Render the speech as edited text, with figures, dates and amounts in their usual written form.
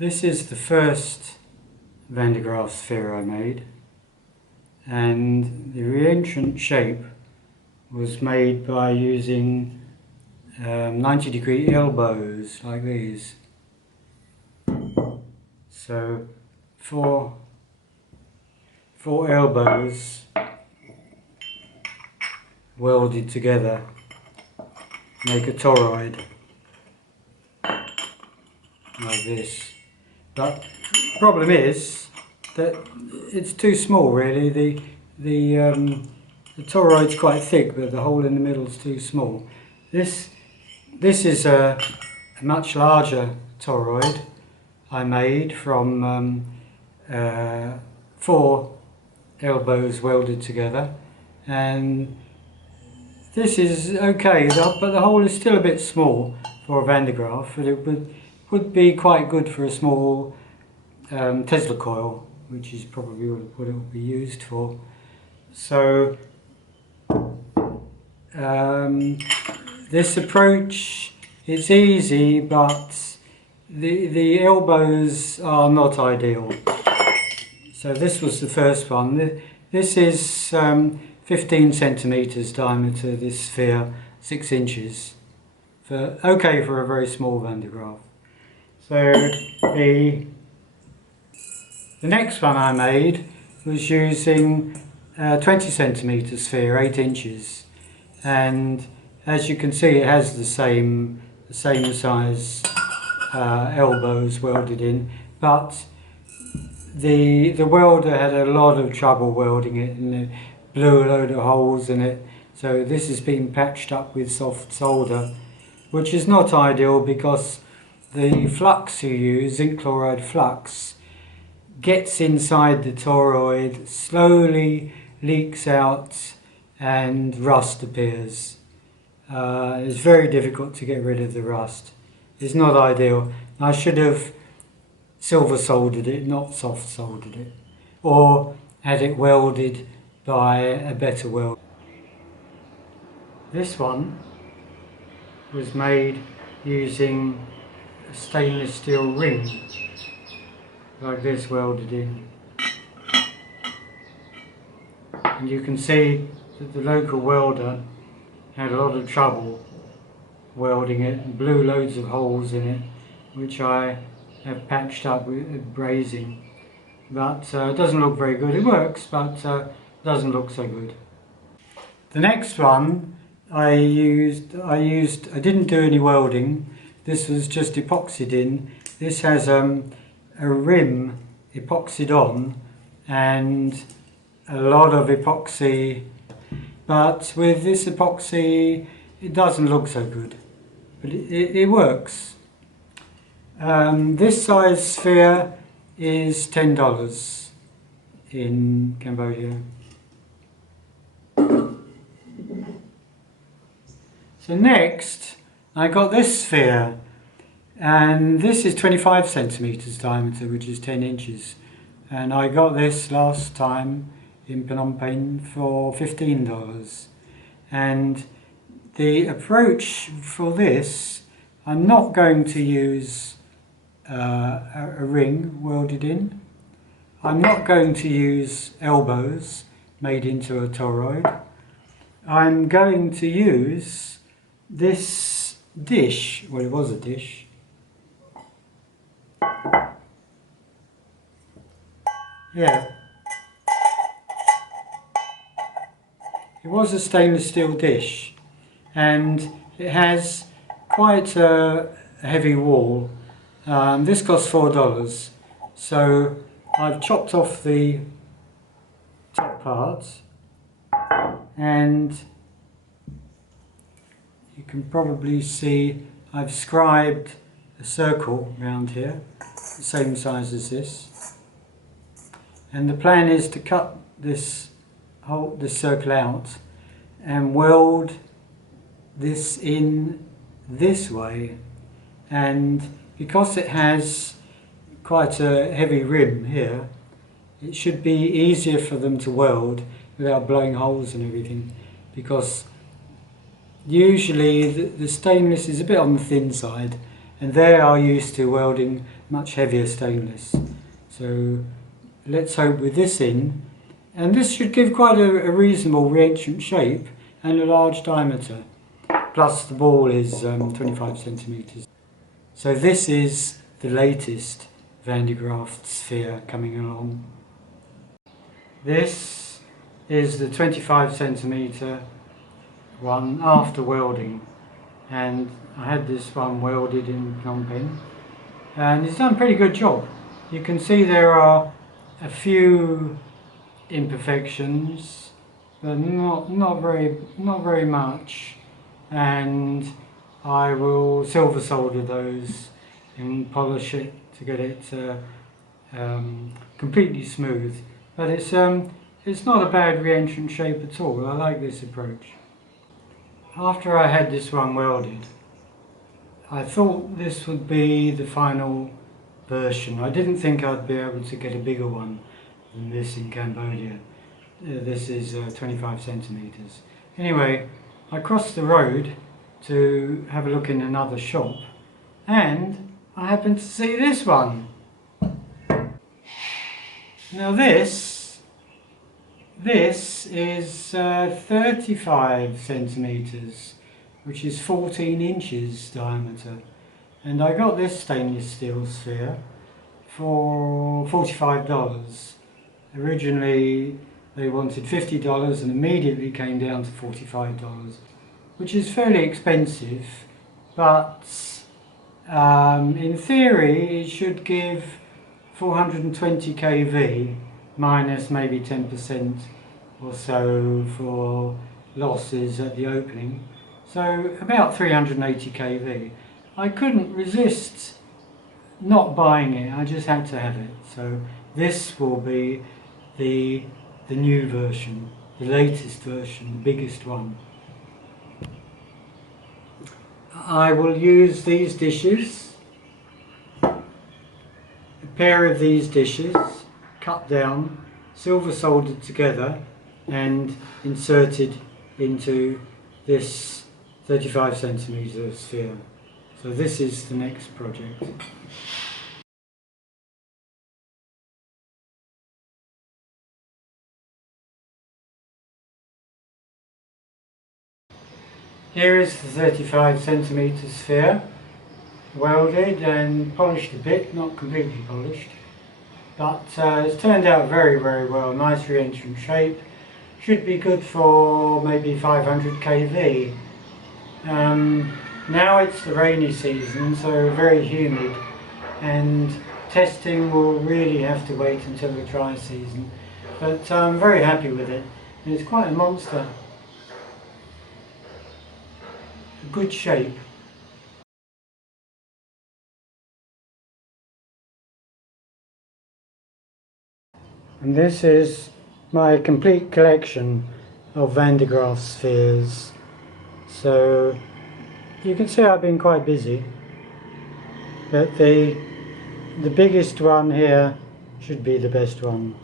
This is the first Van de Graaff sphere I made, and the reentrant shape was made by using 90-degree elbows like these. So four elbows welded together make a toroid like this. But the problem is that it's too small really. The toroid's quite thick, but the hole in the middle is too small. This is a much larger toroid I made from 4 elbows welded together, and this is okay, but the hole is still a bit small for a Van de Graaff, but it would be quite good for a small Tesla coil, which is probably what it would be used for. So this approach, it's easy, but the elbows are not ideal. So this was the first one. This is 15 centimeters diameter, this sphere, 6 inches. Okay for a very small Van de Graaff. So the next one I made was using 20 centimeter sphere, 8 inches, and as you can see it has the same size elbows welded in, but the welder had a lot of trouble welding it, and it blew a load of holes in it. So this has been patched up with soft solder, which is not ideal because the flux you use, zinc chloride flux, gets inside the toroid, slowly leaks out, and rust appears. It's very difficult to get rid of the rust. It's not ideal. I should have silver soldered it, not soft soldered it, or had it welded by a better welder. This one was made using a stainless steel ring like this welded in, and you can see that the local welder had a lot of trouble welding it and blew loads of holes in it, which I have patched up with brazing, but it doesn't look very good. It works, but doesn't look so good. The next one I didn't do any welding. This was just epoxied in. This has a rim epoxied on and a lot of epoxy, but with this epoxy it doesn't look so good, but it works. This size sphere is $10 in Cambodia. So next I got this sphere, and this is 25 centimeters diameter, which is 10 inches, and I got this last time in Phnom Penh for $15. And the approach for this, I'm not going to use a ring welded in. I'm not going to use elbows made into a toroid. I'm going to use this dish, well, it was a dish, yeah, it was a stainless steel dish, and it has quite a heavy wall. This cost $4, so I've chopped off the top part, and you can probably see I've scribed a circle around here, the same size as this, and the plan is to cut this circle out and weld this in this way, and because it has quite a heavy rim here, it should be easier for them to weld without blowing holes and everything, because usually the stainless is a bit on the thin side, and they are used to welding much heavier stainless. So let's hope with this in, and this should give quite a reasonable reentrant shape and a large diameter. Plus the ball is 25 centimetres. So this is the latest Van de Graaff sphere coming along. This is the 25 centimetre one after welding, and I had this one welded in Phnom Penh, and it's done a pretty good job. You can see there are a few imperfections, but not very much, and I will silver solder those and polish it to get it completely smooth. But it's not a bad reentrant shape at all. I like this approach. After I had this one welded, I thought this would be the final version. I didn't think I'd be able to get a bigger one than this in Cambodia. This is 25 centimetres. Anyway, I crossed the road to have a look in another shop, and I happened to see this one. Now this is 35 centimetres, which is 14 inches diameter, and I got this stainless steel sphere for $45. Originally they wanted $50 and immediately came down to $45, which is fairly expensive, but in theory it should give 420 kV minus maybe 10% or so for losses at the opening, so about 380 kV. I couldn't resist not buying it, I just had to have it. So this will be the new version, the latest version, the biggest one. I will use these dishes, a pair of these dishes, cut down, silver soldered together and inserted into this 35 centimetre sphere. So this is the next project. Here is the 35 centimetre sphere, welded and polished a bit, not completely polished, but it's turned out very well. Nice reentrant shape, should be good for maybe 500 kV. Now it's the rainy season, so very humid, and testing will really have to wait until the dry season, but I'm very happy with it. It's quite a monster. Good shape. And this is my complete collection of Van de Graaff spheres. So you can see I've been quite busy, but the biggest one here should be the best one.